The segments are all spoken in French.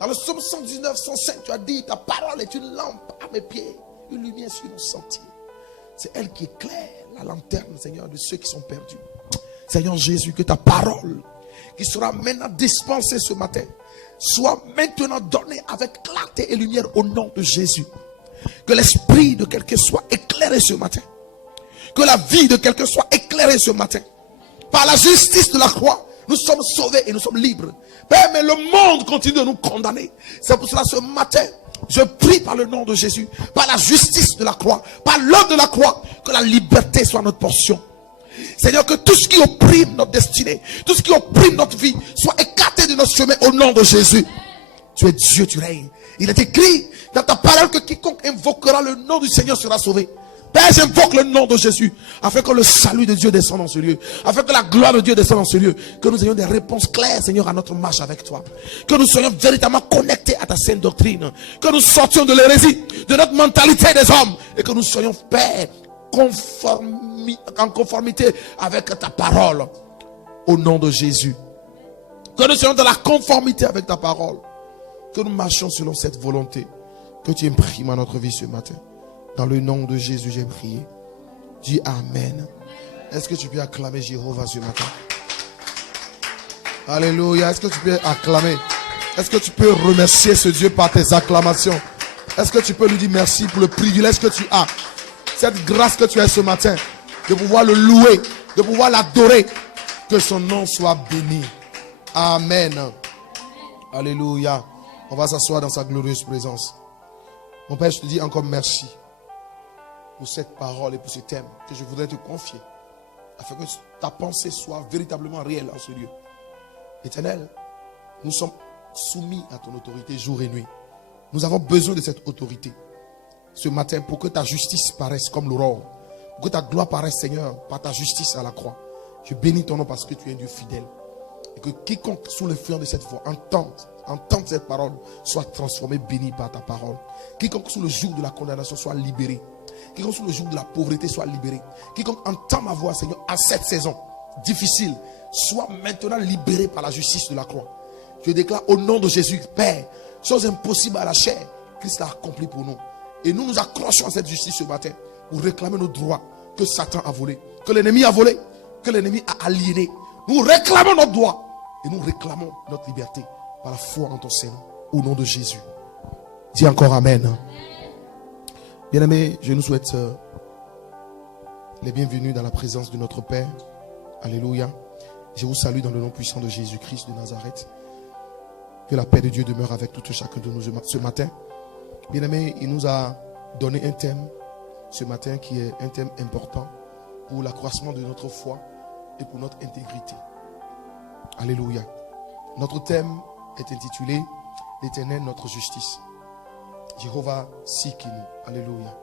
Dans le psaume 119, 105, tu as dit, ta parole est une lampe à mes pieds, une lumière sur nos sentiers. C'est elle qui éclaire la lanterne, Seigneur, de ceux qui sont perdus. Seigneur Jésus, que ta parole, qui sera maintenant dispensée ce matin, soit maintenant donnée avec clarté et lumière au nom de Jésus. Que l'esprit de quelqu'un soit éclairé ce matin. Que la vie de quelqu'un soit éclairée ce matin. Par la justice de la croix, nous sommes sauvés et nous sommes libres. Père, mais le monde continue de nous condamner. C'est pour cela ce matin, je prie par le nom de Jésus, par la justice de la croix, par l'œuvre de la croix, que la liberté soit notre portion. Seigneur, que tout ce qui opprime notre destinée, tout ce qui opprime notre vie, soit écarté de notre chemin au nom de Jésus. Tu es Dieu, tu règnes. Il est écrit dans ta parole que quiconque invoquera le nom du Seigneur sera sauvé. Père, j'invoque le nom de Jésus, afin que le salut de Dieu descende dans ce lieu, afin que la gloire de Dieu descende dans ce lieu, que nous ayons des réponses claires, Seigneur, à notre marche avec toi, que nous soyons véritablement connectés à ta sainte doctrine, que nous sortions de l'hérésie, de notre mentalité des hommes, et que nous soyons, Père, en conformité avec ta parole, au nom de Jésus. Que nous soyons dans la conformité avec ta parole, que nous marchions selon cette volonté, que tu imprimes à notre vie ce matin. Dans le nom de Jésus, j'ai prié. Dis Amen. Est-ce que tu peux acclamer Jéhovah ce matin? Alléluia. Est-ce que tu peux acclamer? Est-ce que tu peux remercier ce Dieu par tes acclamations? Est-ce que tu peux lui dire merci pour le privilège que tu as? Cette grâce que tu as ce matin, de pouvoir le louer, de pouvoir l'adorer. Que son nom soit béni. Amen. Alléluia. On va s'asseoir dans sa glorieuse présence. Mon Père, je te dis encore merci pour cette parole et pour ce thème que je voudrais te confier, afin que ta pensée soit véritablement réelle en ce lieu. Éternel, nous sommes soumis à ton autorité jour et nuit. Nous avons besoin de cette autorité ce matin pour que ta justice paraisse comme l'aurore, pour que ta gloire paraisse, Seigneur, par ta justice à la croix. Je bénis ton nom parce que tu es un Dieu fidèle, et que quiconque sous l'influence de cette voix entende cette parole soit transformé, béni par ta parole. Quiconque sous le joug de la condamnation soit libéré. Quiconque sous le joug de la pauvreté soit libéré. Quiconque entend ma voix, Seigneur, à cette saison difficile, soit maintenant libéré par la justice de la croix. Je déclare au nom de Jésus, Père, chose impossible à la chair, Christ l'a accompli pour nous. Et nous nous accrochons à cette justice ce matin pour réclamer nos droits que Satan a volés, que l'ennemi a volé, que l'ennemi a aliéné. Nous réclamons notre droit et nous réclamons notre liberté par la foi en ton Seigneur, au nom de Jésus. Dis encore Amen. Bien-aimés, je nous souhaite les bienvenus dans la présence de notre Père. Alléluia. Je vous salue dans le nom puissant de Jésus-Christ de Nazareth. Que la paix de Dieu demeure avec tout chacun de nous ce matin. Bien-aimés, il nous a donné un thème ce matin qui est un thème important pour l'accroissement de notre foi et pour notre intégrité. Alléluia. Notre thème est intitulé « L'Éternel, notre justice ». Jéhovah Sikinu. Alléluia.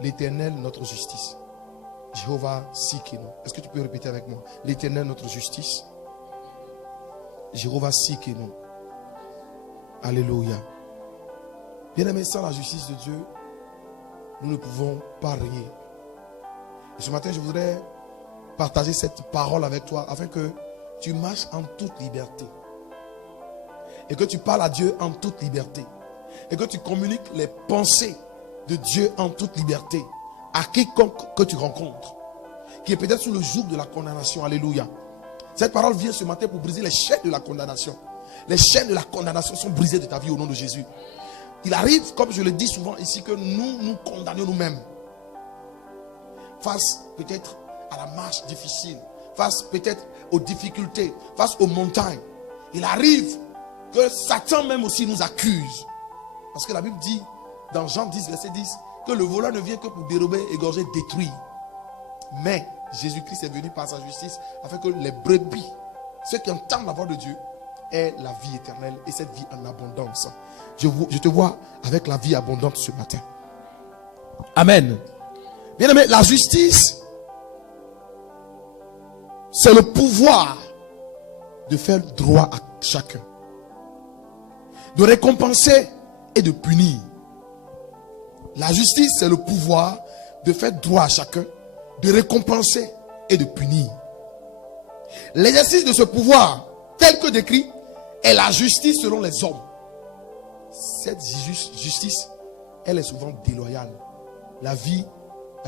L'Éternel, notre justice. Jéhovah Sikinu. Est-ce que tu peux répéter avec moi? L'Éternel, notre justice. Jéhovah Sikinu. Alléluia. Bien-aimés, sans la justice de Dieu, nous ne pouvons pas régner. Et ce matin, je voudrais partager cette parole avec toi afin que tu marches en toute liberté. Et que tu parles à Dieu en toute liberté. Et que tu communiques les pensées de Dieu en toute liberté à quiconque que tu rencontres, qui est peut-être sous le joug de la condamnation. Alléluia. Cette parole vient ce matin pour briser les chaînes de la condamnation. Les chaînes de la condamnation sont brisées de ta vie au nom de Jésus. Il arrive, comme je le dis souvent ici, que nous condamnions nous-mêmes. Face peut-être à la marche difficile, face peut-être aux difficultés, face aux montagnes. Il arrive que Satan même aussi nous accuse. Parce que la Bible dit, dans Jean 10, verset 10, que le voleur ne vient que pour dérober, égorger, détruire. Mais Jésus-Christ est venu par sa justice afin que les brebis, ceux qui entendent la voix de Dieu, aient la vie éternelle et cette vie en abondance. Je te vois avec la vie abondante ce matin. Amen. Bien aimé, la justice, c'est le pouvoir de faire droit à chacun, de récompenser et de punir. La justice, c'est le pouvoir de faire droit à chacun, de récompenser et de punir. L'exercice de ce pouvoir, tel que décrit, est la justice selon les hommes. cette justice, elle est souvent déloyale. La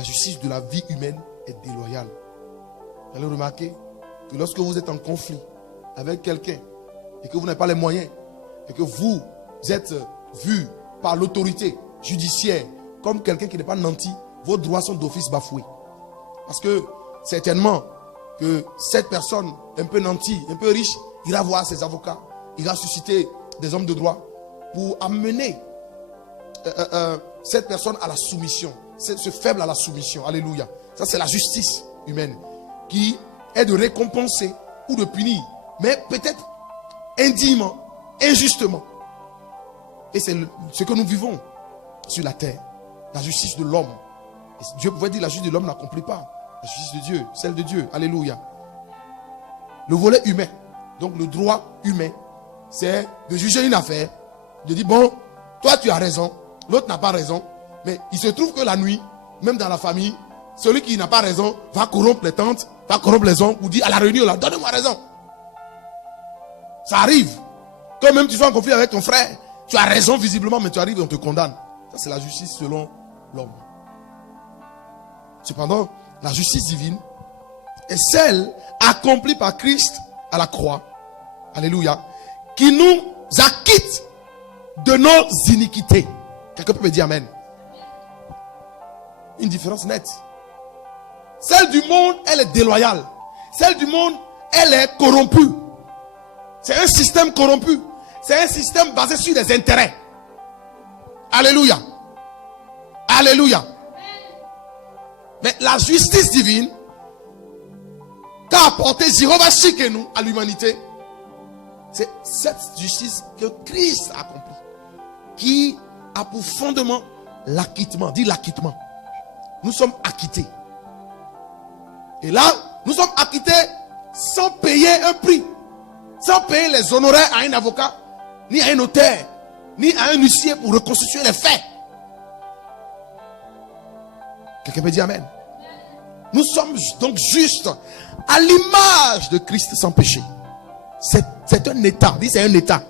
justice de la vie humaine est déloyale. Vous allez remarquer que lorsque vous êtes en conflit avec quelqu'un et que vous n'avez pas les moyens et que vous êtes vu par l'autorité judiciaire comme quelqu'un qui n'est pas nanti, vos droits sont d'office bafoués. Parce que certainement que cette personne un peu nantie, un peu riche, ira voir ses avocats, ira susciter des hommes de droit pour amener cette personne à la soumission, ce faible à la soumission. Alléluia. Ça, c'est la justice humaine qui est de récompenser ou de punir, mais peut-être indimement, injustement. Et c'est ce que nous vivons sur la terre. La justice de l'homme. Et Dieu pouvait dire la justice de l'homme n'accomplit pas la justice de Dieu, celle de Dieu. Alléluia. Le volet humain, donc le droit humain, c'est de juger une affaire, de dire bon, toi tu as raison, l'autre n'a pas raison, mais il se trouve que la nuit, même dans la famille, celui qui n'a pas raison va corrompre les tantes, va corrompre les oncles, ou dire à la réunion là, donnez-moi raison. Ça arrive. Quand même tu sois en conflit avec ton frère, tu as raison visiblement, mais tu arrives et on te condamne. Ça c'est la justice selon l'homme. Cependant, la justice divine est celle accomplie par Christ à la croix. Alléluia. Qui nous acquitte de nos iniquités. Quelqu'un peut me dire amen. Une différence nette. Celle du monde, elle est déloyale. Celle du monde, elle est corrompue. C'est un système corrompu. C'est un système basé sur des intérêts. Alléluia. Alléluia. Mais la justice divine qu'a apporté Jéhovah Shikenu à l'humanité, c'est cette justice que Christ a accomplie, qui a pour fondement l'acquittement. Dis l'acquittement. Nous sommes acquittés. Et là, nous sommes acquittés sans payer un prix, sans payer les honoraires à un avocat, ni à un notaire, ni à un huissier pour reconstituer les faits. Quelqu'un peut dire amen. Nous sommes donc justes à l'image de Christ sans péché. C'est un état. Dis c'est un état.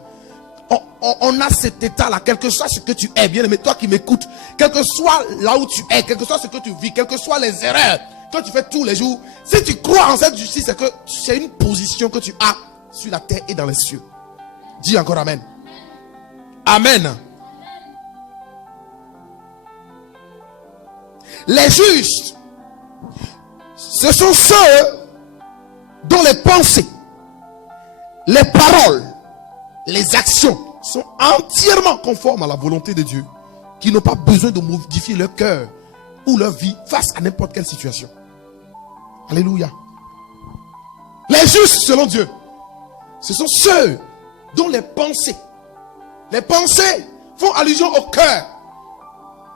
On a cet état-là, quel que soit ce que tu es, bien aimé, toi qui m'écoutes, quel que soit là où tu es, quel que soit ce que tu vis, quelles que soient les erreurs que tu fais tous les jours, si tu crois en cette justice, c'est que c'est une position que tu as sur la terre et dans les cieux. Dis encore amen. Amen. Les justes, ce sont ceux dont les pensées, les paroles, les actions sont entièrement conformes à la volonté de Dieu, qui n'ont pas besoin de modifier leur cœur ou leur vie face à n'importe quelle situation. Alléluia. Les justes selon Dieu, ce sont ceux dont les pensées font allusion au cœur.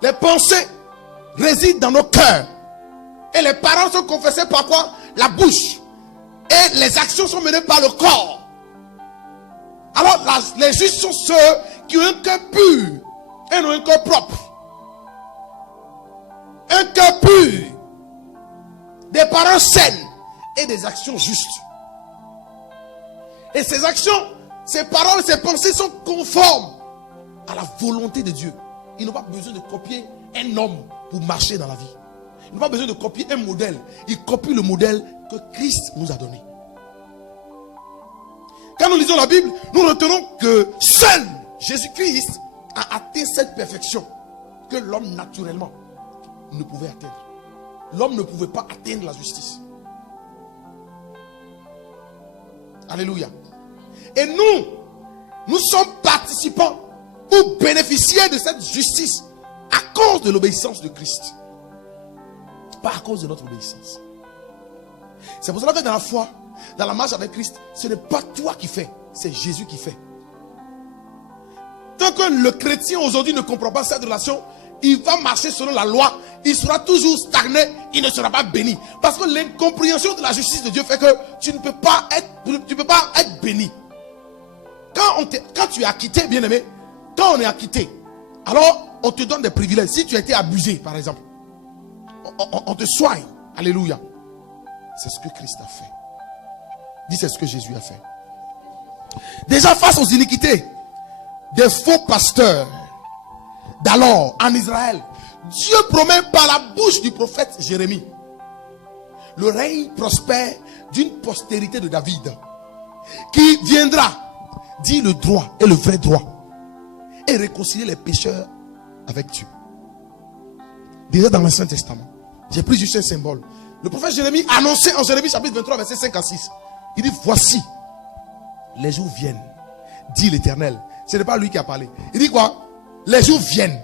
Les pensées résident dans nos cœurs. Et les paroles sont confessées par quoi? La bouche. Et les actions sont menées par le corps. Alors les justes sont ceux qui ont un cœur pur et non un cœur propre. Un cœur pur, des paroles saines et des actions justes. Et ces actions, ces paroles, ces pensées sont conformes à la volonté de Dieu. Ils n'ont pas besoin de copier un homme pour marcher dans la vie. Ils n'ont pas besoin de copier un modèle. Ils copient le modèle que Christ nous a donné. Quand nous lisons la Bible, nous retenons que seul Jésus-Christ a atteint cette perfection que l'homme naturellement ne pouvait atteindre. L'homme ne pouvait pas atteindre la justice. Alléluia. Et nous sommes participants ou bénéficiaires de cette justice à cause de l'obéissance de Christ. Pas à cause de notre obéissance. C'est pour cela que dans la foi, dans la marche avec Christ, ce n'est pas toi qui fais, c'est Jésus qui fait. Tant que le chrétien aujourd'hui ne comprend pas cette relation, il va marcher selon la loi, il sera toujours stagné, il ne sera pas béni. Parce que l'incompréhension de la justice de Dieu fait que tu ne peux pas être béni. Quand tu es acquitté, bien aimé, quand on est acquitté, alors on te donne des privilèges. Si tu as été abusé, par exemple, on te soigne. Alléluia. C'est ce que Christ a fait. Dis, c'est ce que Jésus a fait. Déjà face aux iniquités des faux pasteurs, d'alors en Israël, Dieu promet par la bouche du prophète Jérémie le règne prospère d'une postérité de David qui viendra, dit le droit et le vrai droit, et réconcilier les pécheurs avec Dieu. Déjà dans l'Ancien Testament, j'ai pris juste un symbole. Le prophète Jérémie annonçait en Jérémie chapitre 23 verset 5 à 6. Il dit, voici, les jours viennent, dit l'Éternel. Ce n'est pas lui qui a parlé. Il dit quoi? Les jours viennent,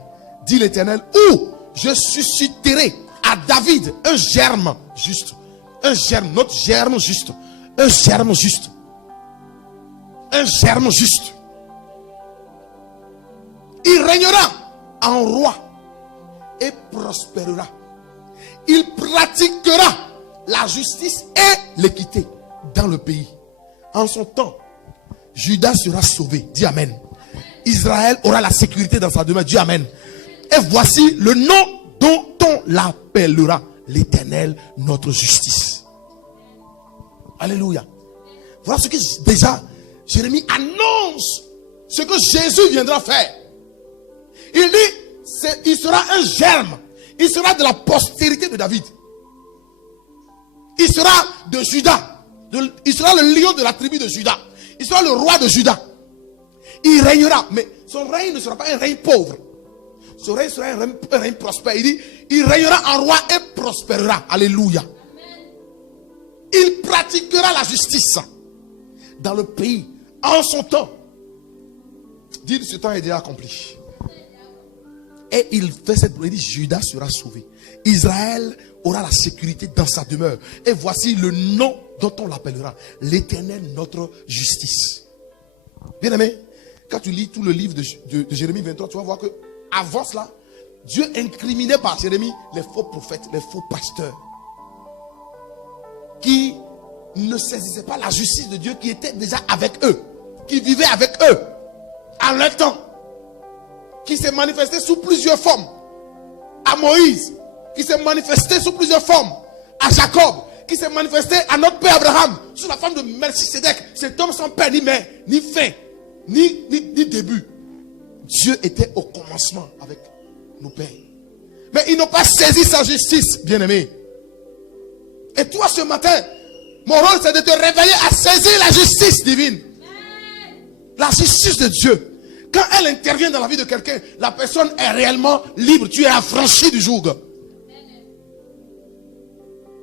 dit l'Éternel, où je susciterai à David un germe juste. Un germe, notre germe juste. Un germe juste. Un germe juste. Il régnera en roi et prospérera. Il pratiquera la justice et l'équité dans le pays. En son temps, Judas sera sauvé. Dis Amen. Israël aura la sécurité dans sa demeure. Dis Amen. Et voici le nom dont on l'appellera: l'Éternel, notre justice. Alléluia. Voilà ce que déjà Jérémie annonce, ce que Jésus viendra faire. Il dit, il sera un germe. Il sera de la postérité de David. Il sera de Juda. Il sera le lion de la tribu de Juda. Il sera le roi de Juda. Il régnera. Mais son règne ne sera pas un règne pauvre. Son règne sera un règne prospère. Il dit, il régnera en roi et prospérera. Alléluia. Il pratiquera la justice dans le pays en son temps. Dit, ce temps est déjà accompli. Et il fait cette promesse. Il dit, Judas sera sauvé. Israël aura la sécurité dans sa demeure. Et voici le nom dont on l'appellera: l'Éternel, notre justice. Bien aimé, quand tu lis tout le livre de Jérémie 23, tu vas voir que avant cela, Dieu incriminait par Jérémie les faux prophètes, les faux pasteurs, qui ne saisissaient pas la justice de Dieu, qui était déjà avec eux, qui vivait avec eux en leur temps, qui s'est manifesté sous plusieurs formes à Moïse, qui s'est manifesté sous plusieurs formes à Jacob, qui s'est manifesté à notre père Abraham sous la forme de Melchisédek, cet homme sans père ni mère, ni fin, ni début. Dieu était au commencement avec nos pères, mais ils n'ont pas saisi sa justice, bien-aimé. Et toi ce matin, mon rôle c'est de te réveiller à saisir la justice divine, la justice de Dieu. Quand elle intervient dans la vie de quelqu'un, la personne est réellement libre. Tu es affranchi du joug.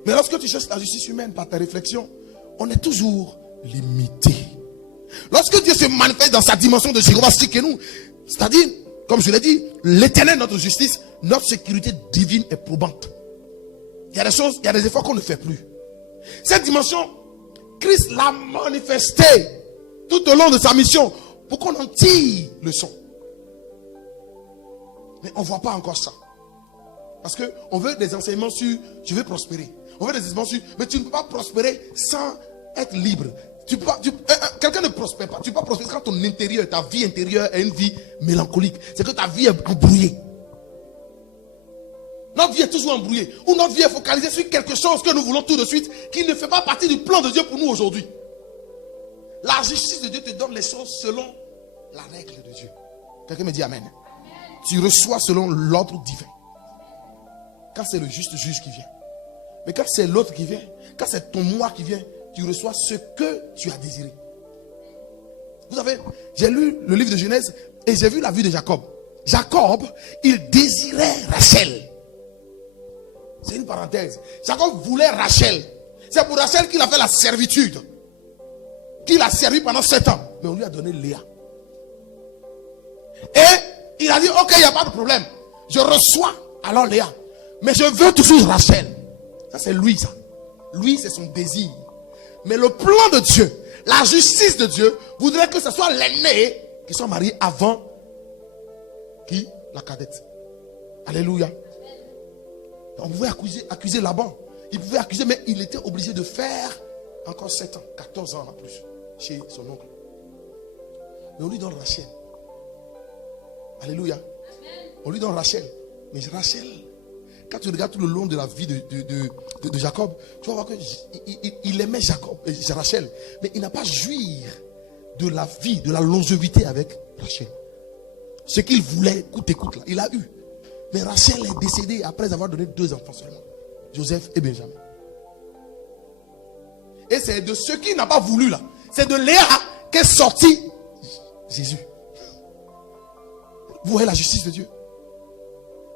Mais lorsque tu cherches la justice humaine par ta réflexion, on est toujours limité. Lorsque Dieu se manifeste dans sa dimension de Jéhovah Tsidkenu, c'est-à-dire, comme je l'ai dit, l'Éternel, notre justice, notre sécurité divine est probante. Il y a des choses, il y a des efforts qu'on ne fait plus. Cette dimension, Christ l'a manifestée tout au long de sa mission, pour qu'on en tire le son. Mais on ne voit pas encore ça. Parce qu'on veut des enseignements sur je veux prospérer. On veut des enseignements sur mais tu ne peux pas prospérer sans être libre. Quelqu'un ne prospère pas. Tu ne peux pas prospérer quand ton intérieur, ta vie intérieure est une vie mélancolique. C'est que ta vie est embrouillée. Notre vie est toujours embrouillée. Ou notre vie est focalisée sur quelque chose que nous voulons tout de suite, qui ne fait pas partie du plan de Dieu pour nous aujourd'hui. La justice de Dieu te donne les choses selon la règle de Dieu. Quelqu'un me dit Amen. Tu reçois selon l'ordre divin. Quand c'est le juste juge qui vient. Mais quand c'est l'autre qui vient, quand c'est ton moi qui vient, tu reçois ce que tu as désiré. Vous savez, j'ai lu le livre de Genèse et j'ai vu la vie de Jacob. Jacob, il désirait Rachel. C'est une parenthèse. Jacob voulait Rachel. C'est pour Rachel qu'il a fait la servitude. Qu'il a servi pendant 7 ans. Mais on lui a donné Léa. Et il a dit, ok, il n'y a pas de problème. Je reçois alors Léa. Mais je veux toujours Rachel. Ça c'est lui ça. Lui c'est son désir. Mais le plan de Dieu, la justice de Dieu, voudrait que ce soit l'aîné qui soit marié avant qui la cadette. Alléluia. On pouvait accuser Laban. Il pouvait accuser, mais il était obligé de faire encore 7 ans, 14 ans en plus. Chez son oncle. Mais on lui donne Rachel. Alléluia. On lui donne Rachel. Mais Rachel, quand tu regardes tout le long de la vie de Jacob, tu vas voir qu'il aimait Rachel. Mais il n'a pas joui de la vie, de la longévité avec Rachel. Ce qu'il voulait, écoute là, il a eu. Mais Rachel est décédée après avoir donné 2 enfants seulement. Joseph et Benjamin. Et c'est de ceux qui n'a pas voulu là. C'est de Léa qu'est sorti Jésus. Vous voyez la justice de Dieu.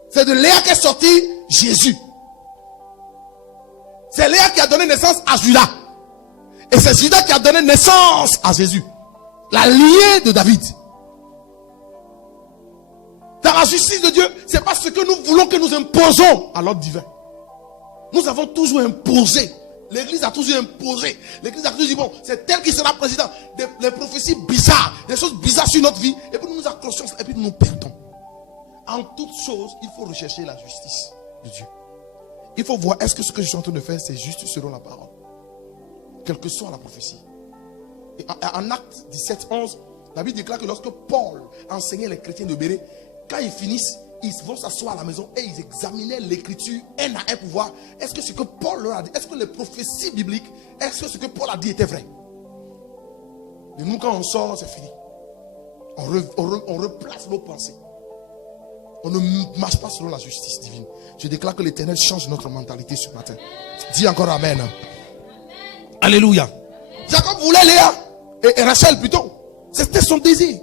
C'est de Léa qu'est sorti Jésus. C'est Léa qui a donné naissance à Judas. Et c'est Judas qui a donné naissance à Jésus. La lignée de David. Dans la justice de Dieu, c'est pas ce que nous voulons que nous imposons à l'ordre divin. Nous avons toujours imposé. L'église a toujours imposé. L'église a toujours dit, bon, c'est tel qui sera président. Des prophéties bizarres, des choses bizarres sur notre vie. Et puis nous nous accrochons et puis nous nous perdons. En toutes choses, il faut rechercher la justice de Dieu. Il faut voir, est-ce que ce que je suis en train de faire, c'est juste selon la parole. Quelle que soit la prophétie. Et en Actes 17, 11, la Bible déclare que lorsque Paul enseignait les chrétiens de Bérée, quand ils finissent, ils vont s'asseoir à la maison et ils examinaient l'écriture un à un pour voir est-ce que ce que Paul leur a dit, est-ce que les prophéties bibliques, est-ce que ce que Paul a dit était vrai. Et nous, quand on sort, c'est fini. On replace nos pensées. On ne marche pas selon la justice divine. Je déclare que l'Éternel change notre mentalité ce matin. Dis encore Amen. Alléluia. Jacob voulait Léa et Rachel plutôt. C'était son désir.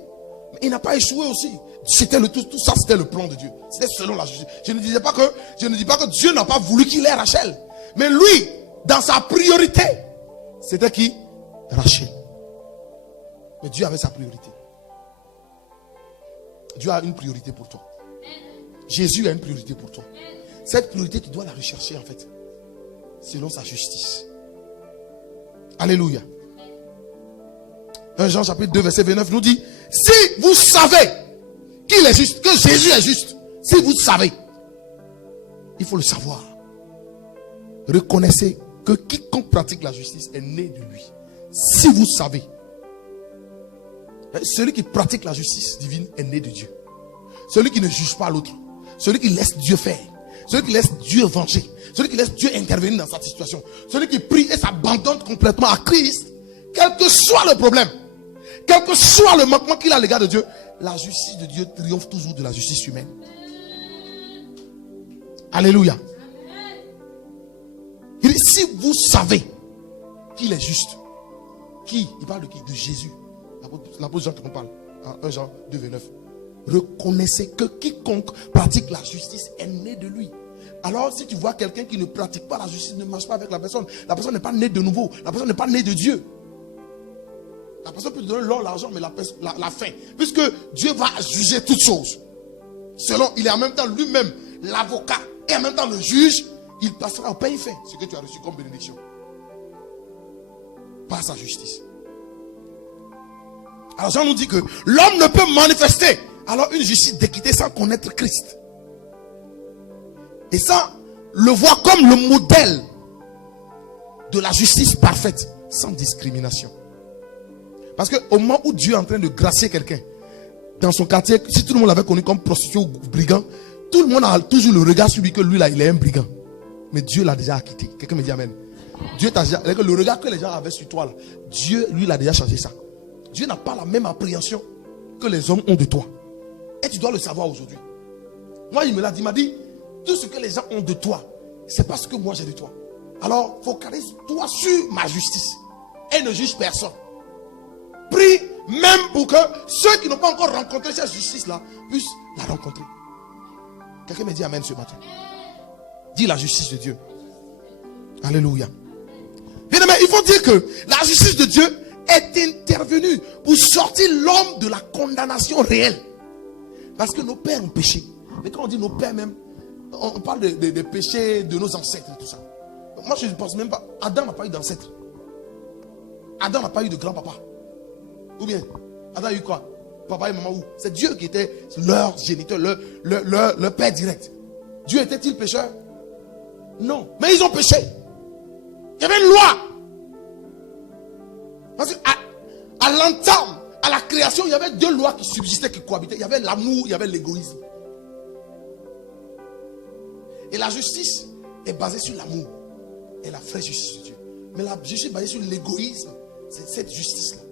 Mais il n'a pas échoué aussi. C'était tout ça, c'était le plan de Dieu. C'était selon la justice. Je ne dis pas que Dieu n'a pas voulu qu'il ait Rachel. Mais lui, dans sa priorité, c'était qui? Rachel. Mais Dieu avait sa priorité. Dieu a une priorité pour toi. Jésus a une priorité pour toi. Cette priorité, tu dois la rechercher en fait. Selon sa justice. Alléluia. 1 Jean chapitre 2 verset 29 nous dit, si vous savez qu'il est juste, que Jésus est juste, si vous savez, il faut le savoir. Reconnaissez que quiconque pratique la justice est né de lui. Si vous savez, celui qui pratique la justice divine est né de Dieu. Celui qui ne juge pas l'autre, celui qui laisse Dieu faire, celui qui laisse Dieu venger, celui qui laisse Dieu intervenir dans sa situation, celui qui prie et s'abandonne complètement à Christ, quel que soit le problème, quel que soit le manquement qu'il a à l'égard de Dieu, la justice de Dieu triomphe toujours de la justice humaine. Alléluia. Il dit, si vous savez qu'il est juste, qui? Il parle de qui? De Jésus. L'apôtre Jean qui nous parle. 1 Jean 2, 29. Reconnaissez que quiconque pratique la justice est né de lui. Alors si tu vois quelqu'un qui ne pratique pas la justice, ne marche pas avec la personne n'est pas née de nouveau. La personne n'est pas née de Dieu. La personne peut te donner l'or, l'argent, mais la faim. Puisque Dieu va juger toutes choses. Selon, il est en même temps lui-même l'avocat et en même temps le juge. Il passera au pain fait ce que tu as reçu comme bénédiction. Par sa justice. Alors Jean nous dit que l'homme ne peut manifester alors une justice d'équité sans connaître Christ. Et ça, le voir comme le modèle de la justice parfaite, sans discrimination. Parce qu'au moment où Dieu est en train de gracier quelqu'un, dans son quartier, si tout le monde l'avait connu comme prostituée ou brigand, tout le monde a toujours le regard sur lui que lui là, il est un brigand. Mais Dieu l'a déjà acquitté. Quelqu'un me dit amen. Dieu t'a déjà, le regard que les gens avaient sur toi là, Dieu, lui, l'a déjà changé ça. Dieu n'a pas la même appréhension que les hommes ont de toi. Et tu dois le savoir aujourd'hui. Moi, il me l'a dit, il m'a dit, tout ce que les gens ont de toi, c'est pas ce que moi j'ai de toi. Alors, focalise-toi sur ma justice. Et ne juge personne. Prie même pour que ceux qui n'ont pas encore rencontré cette justice-là puissent la rencontrer. Quelqu'un me dit amen ce matin. Dis la justice de Dieu. Alléluia. Bien aimé, il faut dire que la justice de Dieu est intervenue pour sortir l'homme de la condamnation réelle. Parce que nos pères ont péché. Mais quand on dit nos pères même, on parle des péchés de nos ancêtres et tout ça. Moi je ne pense même pas. Adam n'a pas eu d'ancêtre. Adam n'a pas eu de grand-papa. Ou bien, Adam a eu quoi? Papa et maman où? C'est Dieu qui était leur géniteur, leur père direct. Dieu était-il pécheur? Non. Mais ils ont péché. Il y avait une loi. Parce qu'à l'entame, à la création, il y avait deux lois qui subsistaient, qui cohabitaient. Il y avait l'amour, il y avait l'égoïsme. Et la justice est basée sur l'amour et la vraie justice de Dieu. Mais la justice basée sur l'égoïsme, c'est cette justice-là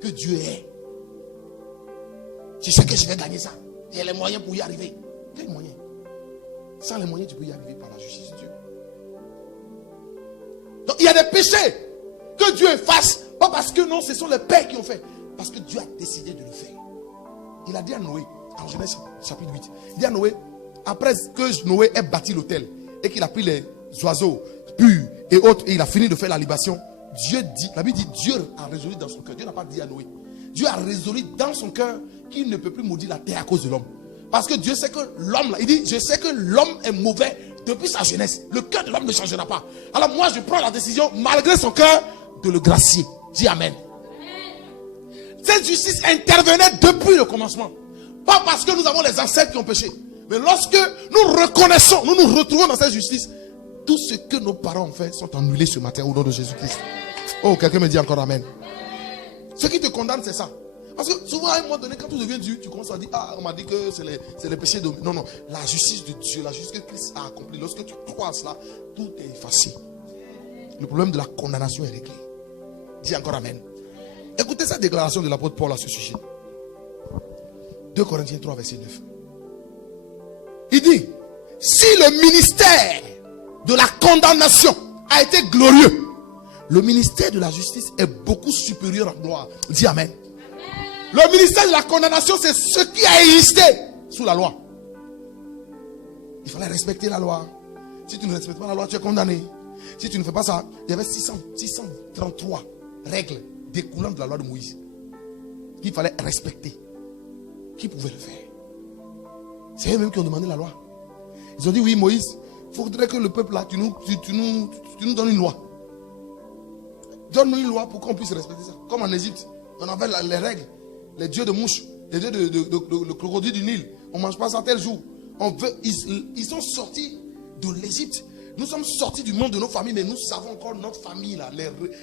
que Dieu est. Je sais que je vais gagner ça. Il y a les moyens pour y arriver. Quels moyens? Sans les moyens, tu peux y arriver par la justice de Dieu. Donc il y a des péchés que Dieu efface. Pas parce que non, ce sont les pères qui ont fait. Parce que Dieu a décidé de le faire. Il a dit à Noé, en Genèse chapitre 8, il dit à Noé, après que Noé ait bâti l'autel et qu'il a pris les oiseaux purs et autres, et il a fini de faire la libation, Dieu dit, la Bible dit, Dieu a résolu dans son cœur. Dieu n'a pas dit à Noé. Dieu a résolu dans son cœur qu'il ne peut plus maudire la terre à cause de l'homme. Parce que Dieu sait que l'homme, il dit, je sais que l'homme est mauvais depuis sa jeunesse. Le cœur de l'homme ne changera pas. Alors moi, je prends la décision, malgré son cœur, de le gracier. Dis Amen. Cette justice intervenait depuis le commencement. Pas parce que nous avons les ancêtres qui ont péché. Mais lorsque nous reconnaissons, nous nous retrouvons dans cette justice, tout ce que nos parents ont fait sont annulés ce matin au nom de Jésus-Christ. Oh, quelqu'un me dit encore Amen. Ce qui te condamne, c'est ça. Parce que souvent, à un moment donné, quand tu deviens Dieu, tu commences à dire, ah, on m'a dit que c'est les péchés de... Non, non, la justice de Dieu, la justice que Christ a accomplie. Lorsque tu crois à cela, tout est effacé. Le problème de la condamnation est réglé. Dis encore Amen. Écoutez cette déclaration de l'apôtre Paul à ce sujet. 2 Corinthiens 3, verset 9. Il dit, si le ministère de la condamnation a été glorieux, le ministère de la justice est beaucoup supérieur en gloire. Dis Amen. Le ministère de la condamnation, c'est ce qui a existé sous la loi. Il fallait respecter la loi. Si tu ne respectes pas la loi, tu es condamné. Si tu ne fais pas ça, il y avait 633 règles découlant de la loi de Moïse qu'il fallait respecter. Qui pouvait le faire? C'est eux-mêmes qui ont demandé la loi. Ils ont dit, oui, Moïse, il faudrait que le peuple là, tu nous donnes une loi. Donne-nous une loi pour qu'on puisse respecter ça. Comme en Égypte, on avait les règles. Les dieux de mouches, les dieux de crocodile du Nil. On ne mange pas ça tel jour. Ils sont sortis de l'Égypte. Nous sommes sortis du monde de nos familles, mais nous savons encore notre famille là.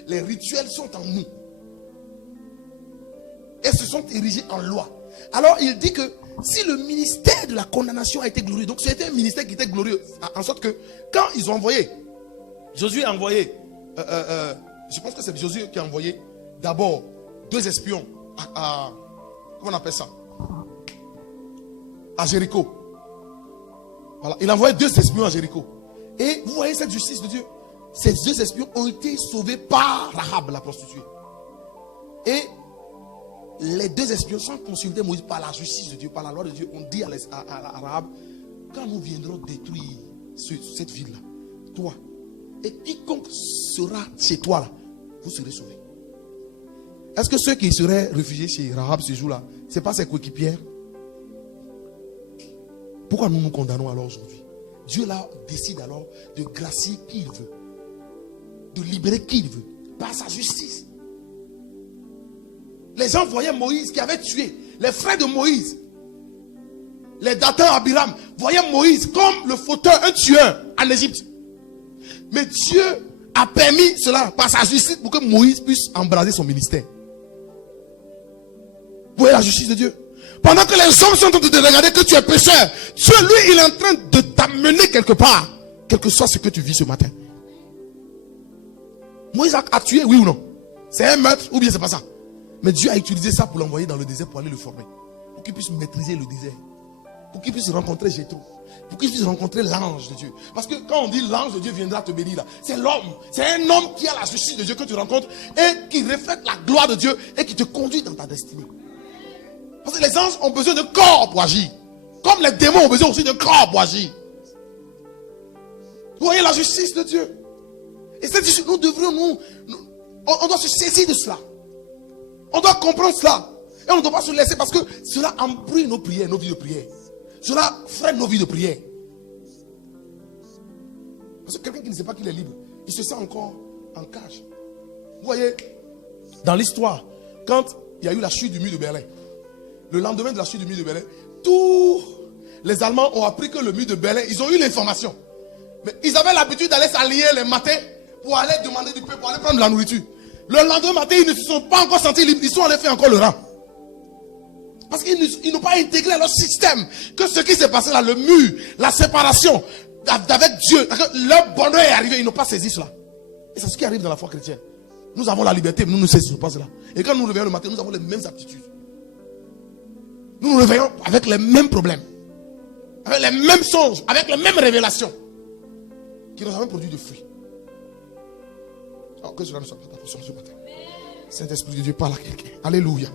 Les rituels sont en nous. Et se sont érigés en loi. Alors il dit que si le ministère de la condamnation a été glorieux, donc c'était un ministère qui était glorieux, en sorte que quand ils ont envoyé, Josué a envoyé, je pense que c'est Josué qui a envoyé d'abord 2 espions comment on appelle ça? À Jéricho. Voilà, il a envoyé 2 espions à Jéricho. Et vous voyez cette justice de Dieu. Ces 2 espions ont été sauvés par Rahab, la prostituée. Et les 2 espions, sans consulter Moïse, par la justice de Dieu, par la loi de Dieu, on dit à Rahab, quand nous viendrons détruire cette ville-là, toi et quiconque sera chez toi là, vous serez sauvés. Est-ce que ceux qui seraient réfugiés chez Rahab ce jour-là, ce n'est pas ses coéquipières? Pourquoi nous nous condamnons alors aujourd'hui? Dieu là décide alors de gracier qui il veut, de libérer qui il veut, par sa justice. Les gens voyaient Moïse qui avait tué les frères de Moïse. Les dateurs Abiram voyaient Moïse comme le fauteur, un tueur en Égypte. Mais Dieu a permis cela par sa justice pour que Moïse puisse embraser son ministère. Vous voyez la justice de Dieu? Pendant que les hommes sont en train de te regarder que tu es pécheur, Dieu, lui, il est en train de t'amener quelque part, quel que soit ce que tu vis ce matin. Moïse a tué, oui ou non? C'est un meurtre ou bien c'est pas ça? Mais Dieu a utilisé ça pour l'envoyer dans le désert pour aller le former. Pour qu'il puisse maîtriser le désert. Pour qu'il puisse rencontrer Jétro. Pour qu'il puisse rencontrer l'ange de Dieu. Parce que quand on dit l'ange de Dieu viendra te bénir là, c'est l'homme. C'est un homme qui a la justice de Dieu que tu rencontres et qui reflète la gloire de Dieu et qui te conduit dans ta destinée. Parce que les anges ont besoin de corps pour agir. Comme les démons ont besoin aussi de corps pour agir. Vous voyez la justice de Dieu. Et cette justice, nous devrions, on doit se saisir de cela. On doit comprendre cela. Et on ne doit pas se laisser parce que cela embrouille nos prières, nos vies de prière. Cela freine nos vies de prière. Parce que quelqu'un qui ne sait pas qu'il est libre, il se sent encore en cage. Vous voyez, dans l'histoire, quand il y a eu la chute du mur de Berlin, le lendemain de la chute du mur de Berlin, tous les Allemands ont appris que le mur de Berlin, ils ont eu l'information. Mais ils avaient l'habitude d'aller s'allier les matins pour aller demander du pain, pour aller prendre de la nourriture. Le lendemain matin, ils ne se sont pas encore sentis libres. Ils sont allés faire encore le rang. Parce qu'ils n'ont pas intégré leur système. Que ce qui s'est passé là, le mur, la séparation avec Dieu, leur bonheur est arrivé. Ils n'ont pas saisi cela. Et c'est ce qui arrive dans la foi chrétienne. Nous avons la liberté, mais nous ne saisissons pas cela. Et quand nous revenons le matin, nous avons les mêmes aptitudes. nous nous réveillons avec les mêmes problèmes, avec les mêmes songes, avec les mêmes révélations qui nous ont produit de fruits. Alors que cela ne soit pas ta portion ce matin. Saint-Esprit de Dieu parle à quelqu'un. Alléluia.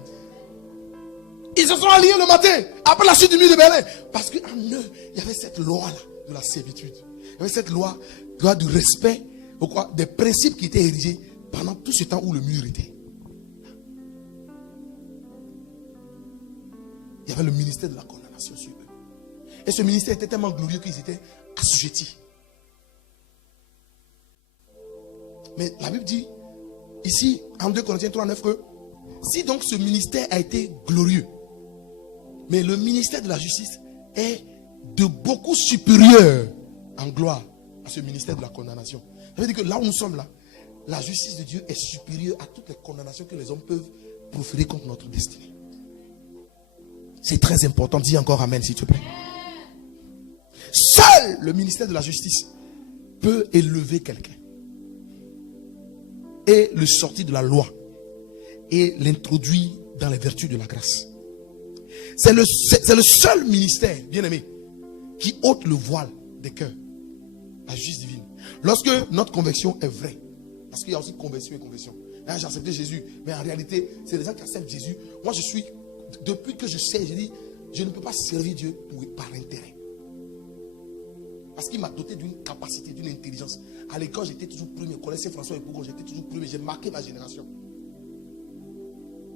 Ils se sont alliés le matin, après la chute du mur de Berlin. Parce qu'en eux, il y avait cette loi-là de la servitude. Il y avait cette loi du respect, des principes qui étaient érigés pendant tout ce temps où le mur était. Il y avait le ministère de la condamnation sur eux. Et ce ministère était tellement glorieux qu'ils étaient assujettis. Mais la Bible dit, ici, en 2 Corinthiens 3:9, que si donc ce ministère a été glorieux, mais le ministère de la justice est de beaucoup supérieur en gloire à ce ministère de la condamnation. Ça veut dire que là où nous sommes là, la justice de Dieu est supérieure à toutes les condamnations que les hommes peuvent proférer contre notre destinée. C'est très important. Dis encore amen s'il te plaît. Seul le ministère de la justice peut élever quelqu'un et le sortir de la loi et l'introduire dans les vertus de la grâce. C'est le seul ministère, bien aimé, qui ôte le voile des cœurs. La justice divine. Lorsque notre conversion est vraie, parce qu'il y a aussi conversion et conversion. Là, j'ai accepté Jésus, mais en réalité, c'est les gens qui acceptent Jésus. Moi, depuis que je sais, je dis, je ne peux pas servir Dieu par intérêt. Parce qu'il m'a doté d'une capacité, d'une intelligence. À l'école, j'étais toujours premier. Connaissez François Epougon, j'étais toujours premier. J'ai marqué ma génération.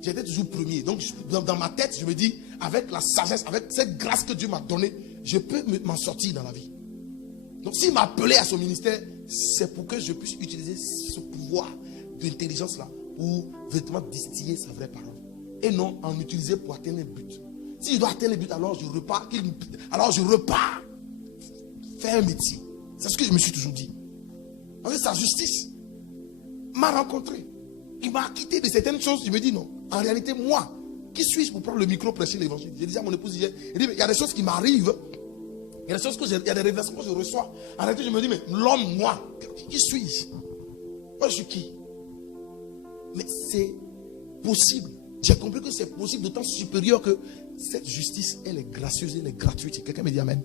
J'étais toujours premier. Donc, dans ma tête, je me dis, avec la sagesse, avec cette grâce que Dieu m'a donnée, je peux m'en sortir dans la vie. Donc, s'il m'a appelé à son ministère, c'est pour que je puisse utiliser ce pouvoir d'intelligence-là pour véritablement distiller sa vraie parole. Et non en utiliser pour atteindre un but. Si je dois atteindre un but, alors je repars. Faire un métier. C'est ce que je me suis toujours dit. Parce que sa justice m'a rencontré. Il m'a acquitté de certaines choses. Je me dis non. En réalité, moi, qui suis-je pour prendre le micro, prêcher l'évangile? J'ai dit à mon épouse hier, il y a des choses qui m'arrivent. Il y a des révélations que je reçois. En réalité, je me dis, mais l'homme, moi, qui suis-je? Moi, je suis qui? Mais c'est possible. J'ai compris que c'est possible, d'autant supérieur que cette justice, elle est gracieuse, elle est gratuite. Quelqu'un me dit amen.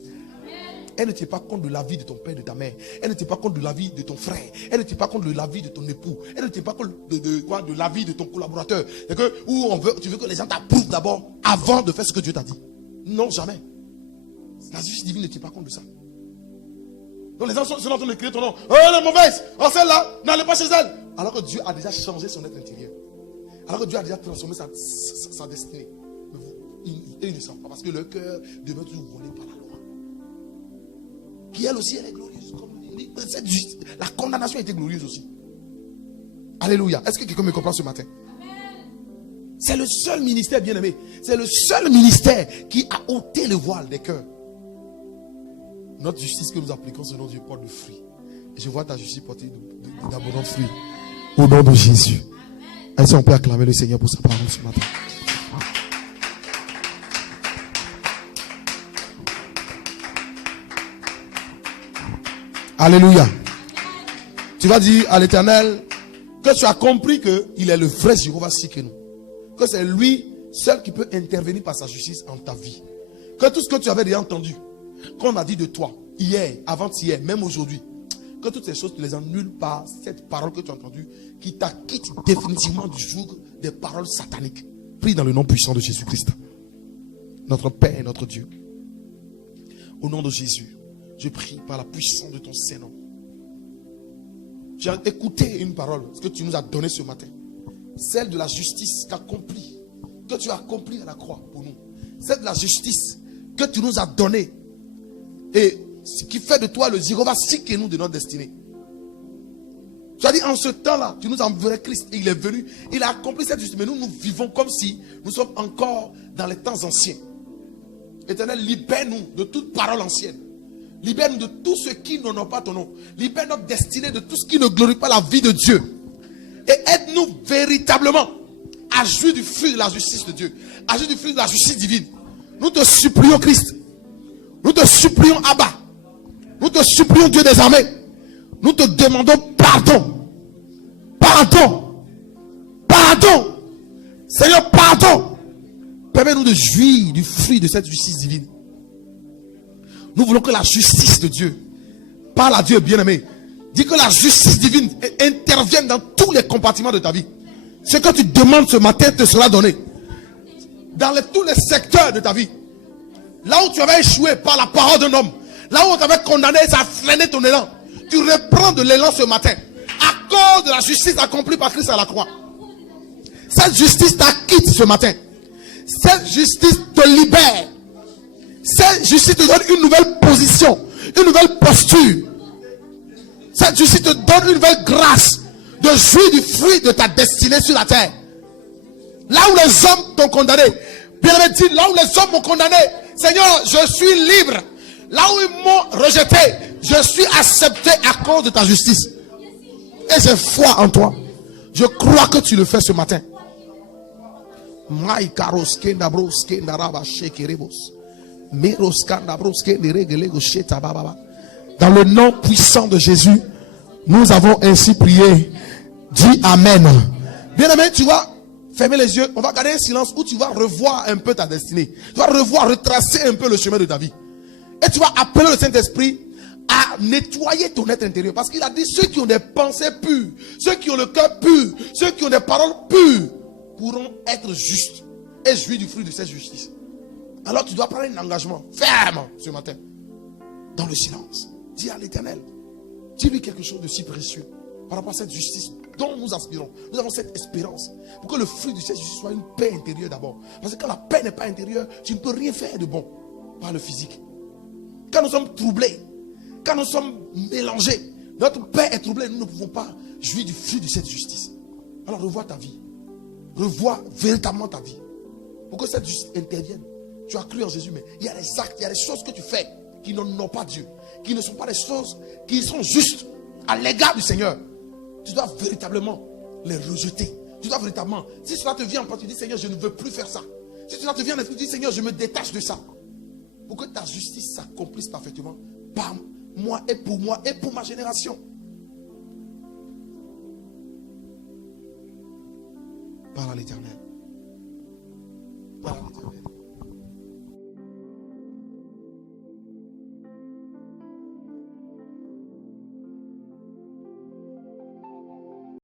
Elle ne tient pas compte de la vie de ton père, de ta mère. Elle ne tient pas compte de la vie de ton frère. Elle ne tient pas compte de la vie de ton époux. Elle ne tient pas compte de la vie de ton collaborateur. Tu veux que les gens t'approuvent d'abord avant de faire ce que Dieu t'a dit. Non, jamais. La justice divine ne tient pas compte de ça. Donc les gens sont en train de crier ton nom. Oh, elle est mauvaise. Oh, celle-là, n'allez pas chez elle. Alors que Dieu a déjà changé son être intérieur. Alors que Dieu a déjà transformé sa destinée. Et ils ne savent pas parce que leur cœur demeure toujours volé par la loi. Qui elle aussi, elle est glorieuse. La condamnation était glorieuse aussi. Alléluia. Est-ce que quelqu'un me comprend ce matin? C'est le seul ministère, bien aimé. C'est le seul ministère qui a ôté le voile des cœurs. Notre justice que nous appliquons selon Dieu porte de fruits. Et je vois ta justice porter d'abondants fruits. Au nom de Jésus. Est-ce qu'on peut acclamer le Seigneur pour sa parole ce matin? Alléluia. Tu vas dire à l'Éternel que tu as compris qu'il est le vrai Jéhovah Tsidkenu. Que c'est lui seul qui peut intervenir par sa justice en ta vie. Que tout ce que tu avais déjà entendu, qu'on a dit de toi, hier, avant-hier, même aujourd'hui, que toutes ces choses, tu les annules par cette parole que tu as entendue, qui t'acquitte définitivement du joug des paroles sataniques. Prie dans le nom puissant de Jésus-Christ, notre Père et notre Dieu. Au nom de Jésus, je prie par la puissance de ton Saint-Nom. J'ai écouté une parole que tu nous as donnée ce matin. Celle de la justice que tu as accomplie à la croix pour nous. Celle de la justice que tu nous as donnée. Et ce qui fait de toi le Jéhovah Tsidkenu de notre destinée. Tu as dit en ce temps-là, tu nous enverrais Christ. Et il est venu, il a accompli cette justice. Mais nous vivons comme si nous sommes encore dans les temps anciens. Éternel, libère-nous de toute parole ancienne. Libère-nous de tout ce qui n'honore pas ton nom. Libère notre destinée de tout ce qui ne glorifie pas la vie de Dieu. Et aide-nous véritablement à jouir du fruit de la justice de Dieu. À jouir du fruit de la justice divine. Nous te supplions, Christ. Nous te supplions, Abba. Nous te supplions, Dieu des armées. Nous te demandons pardon. Pardon. Pardon. Seigneur, pardon. permets-nous de jouir du fruit de cette justice divine. Nous voulons que la justice de Dieu, parle à Dieu bien-aimé, dit que la justice divine intervienne dans tous les compartiments de ta vie. Ce que tu demandes ce matin te sera donné. Dans tous les secteurs de ta vie. Là où tu avais échoué par la parole d'un homme, là où on t'avait condamné, ça a freiné ton élan. Tu reprends de l'élan ce matin. À cause de la justice accomplie par Christ à la croix. Cette justice t'acquitte ce matin. Cette justice te libère. Cette justice te donne une nouvelle position, une nouvelle posture. Cette justice te donne une nouvelle grâce de jouir du fruit de ta destinée sur la terre. Là où les hommes t'ont condamné, bien dit, là où les hommes m'ont condamné, Seigneur, je suis libre. Là où ils m'ont rejeté, je suis accepté à cause de ta justice. Et j'ai foi en toi. Je crois que tu le fais ce matin. Dans le nom puissant de Jésus, nous avons ainsi prié. Dis Amen. Bien-aimé, tu vas fermer les yeux. On va garder un silence où tu vas revoir un peu ta destinée. Tu vas revoir, retracer un peu le chemin de ta vie. Et tu vas appeler le Saint-Esprit à nettoyer ton être intérieur. Parce qu'il a dit, ceux qui ont des pensées pures, ceux qui ont le cœur pur, ceux qui ont des paroles pures, pourront être justes et jouir du fruit de cette justice. Alors tu dois prendre un engagement ferme ce matin. Dans le silence. Dis à l'Éternel. Dis-lui quelque chose de si précieux. Par rapport à cette justice dont nous aspirons. Nous avons cette espérance. Pour que le fruit de cette justice soit une paix intérieure d'abord. Parce que quand la paix n'est pas intérieure, tu ne peux rien faire de bon. Par le physique. Quand nous sommes troublés, quand nous sommes mélangés, notre paix est troublée, nous ne pouvons pas jouir du fruit de cette justice. Alors revois ta vie. Revois véritablement ta vie. Pour que cette justice intervienne. Tu as cru en Jésus, mais il y a des actes, il y a des choses que tu fais qui n'honorent pas Dieu. Qui ne sont pas des choses qui sont justes à l'égard du Seigneur. Tu dois véritablement les rejeter. Tu dois véritablement, si cela te vient en tu dis Seigneur, je ne veux plus faire ça. Si cela te vient en tu dis Seigneur, je me détache de ça. Pour que ta justice s'accomplisse parfaitement par moi et pour ma génération. Parle à l'Éternel. Parle à l'Éternel.